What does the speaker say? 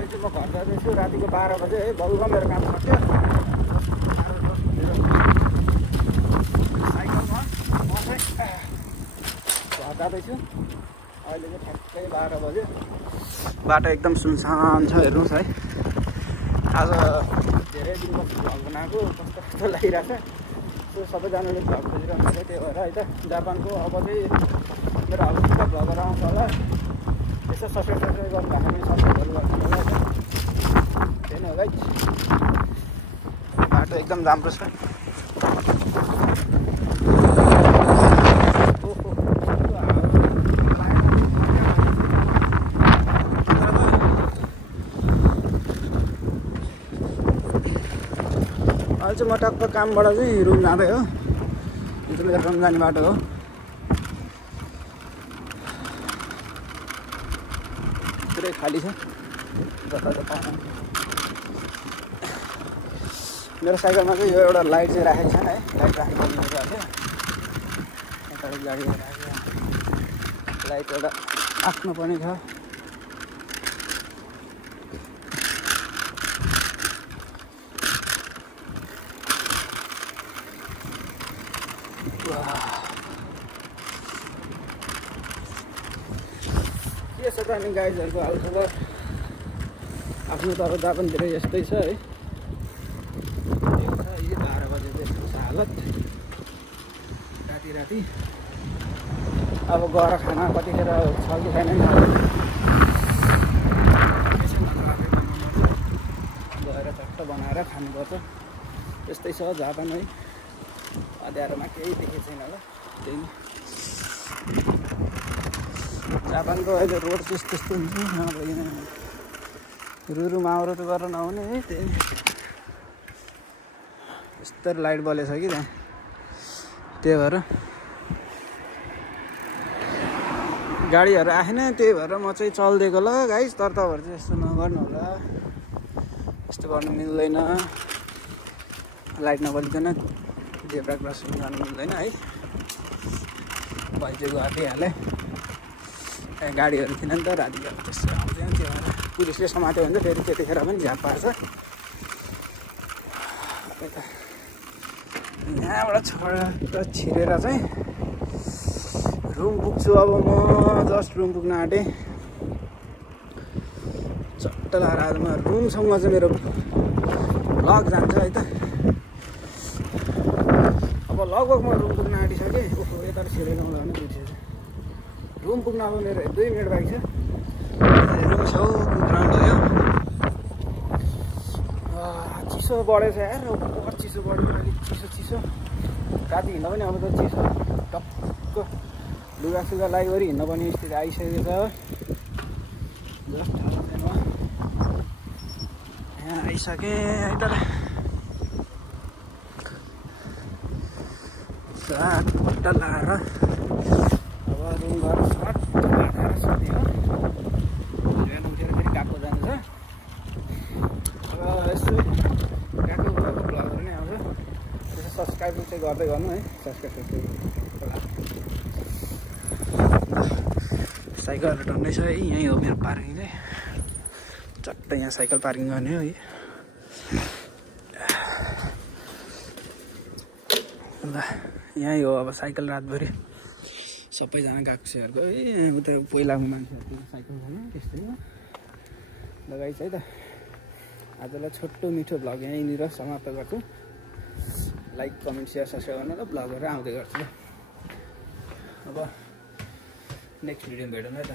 अहिले म घर जाँदैछु रातिको 12 बजे है। बलुका मेरो काम सक्यो। साइकलमा म चाहिँ घर जाँदैछु। अहिले चाहिँ ठ्याक्कै 12 बजे। बाटो एकदम सुनसान छ। हेर्नुहोस् है, आज धेरै दिनपछि भ्लग बनाएको कस्तो कस्तो लागिरहेको छ। सो सबैजनाले भ्लग खोजिरहनु भएको त्यही भएर है त। जापानको अब चाहिँ मेरो हल्का भ्लगर आउँछ होला। यसो सब्सक्राइब गर्नु भएको सब्सक्राइबहरू गर्नु होला। त्यही नै हो गाइस। बाटो एकदम राम्रो छ। अहिले चाहिँ म टक्क कामबाट चाहिँ रुम जाँदै हो। यो चाहिँ मेरो रुम जाने बाटो हो। पुरै खाली छ। जता मेरो साइकलमा चाहिँ यो एउटा लाइट चाहिँ राखेको छैन है। लाइट राख्नुपर्ने हुन्छ अहिले। यता गाडी राखेको लाइट एउटा आफ्नो पनि छ। के छ त अनि गाइजहरूको हालखबर? आफ्नो त अब जापानतिर यस्तै छ है। 12 बजे त्यस्तो छ हालत। राति अब गएर खाना कतिखेर छ कि छैन नि गएर चट्ट बनाएर खानुपर्छ। त्यस्तै छ जापान है। अँध्यारोमा केही देखेको छैन होला। त्यही जापानको अहिले रोड त्यस्तो हुन्छ। रुरुमा आउरो त गरेर नहुने है। त्यही यस्तो लाइट बलेछ कि त्यहाँ। त्यही भएर गाडीहरू आएन। त्यही भएर म चाहिँ चल्दिएको ल गाइस। तर तपाईँहरू चाहिँ यस्तो नगर्नु होला। यस्तो गर्नु मिल्दैन। लाइट नबलिकन जेब्रा क्रसिङ गर्नु मिल्दैन है। भइदिएको आइहालेँ। गाडीहरू थिएन नि त राति त्यस्तो आउँदैन। त्यो भएर पुलिसले समात्यो भने फेरि त्यतिखेर पनि झ्याप पार्छ। यहाँबाट छोडेर छिरेर चाहिँ रुम पुग्छु। अब म जस्ट रुम पुग्न आँटेँ। चट्ट लगाएर आज म रुमसम्म चाहिँ मेरो भ्लग जान्छ है त। अब लगभग म रुम पुग्न आँटिसकेँ। ओहो यता छिरेर आउँदा पनि बिर्सेछु। रुम पुग्न अब मेरो 2 मिनट बाँकी छ। रुम छेउ ग्राउन्ड हो यो। चिसो बढेछ यार। बहुत चिसो बढ्यो। अलिक चिसो राति हिँड्दा पनि अब त चिसो टक्क लुगासुगा लाइवरी हिँड्न पर्ने स्थिति आइसकेको छ। जस्ट यहाँ आइसकेँ है त। सात लगाएर अब रुम गएर सर्ट राखेर सुत्ने हो। बिहान उठेर फेरि गएको जानु छ। अब यस्तो गएको भ्लगहरू नै आउँछ। त्यसो सब्सक्राइब चाहिँ गर्दै गर्नु है। सब्सक्राइब साइकलहरू टन्नै छ है। यहीँ हो मेरो पार्किङ चाहिँ। चट्ट यहाँ साइकल पार्किङ गर्ने हो है। ल यहीँ हो अब साइकल रातभरि सबैजना गएको छ हेर्को है। उता पहिलाको मान्छेहरूको साइकल खानु त्यस्तै हो। लगाइछ है त। आजलाई छोटो मिठो भ्लग यहीँनिर समाप्त गर्छु। लाइक कमेन्ट सेयर सब्सक्राइब गर्नु ल। भ्लगहरू आउँदै गर्छु। अब नेक्स्ट भिडियोमा भेटौँ है त।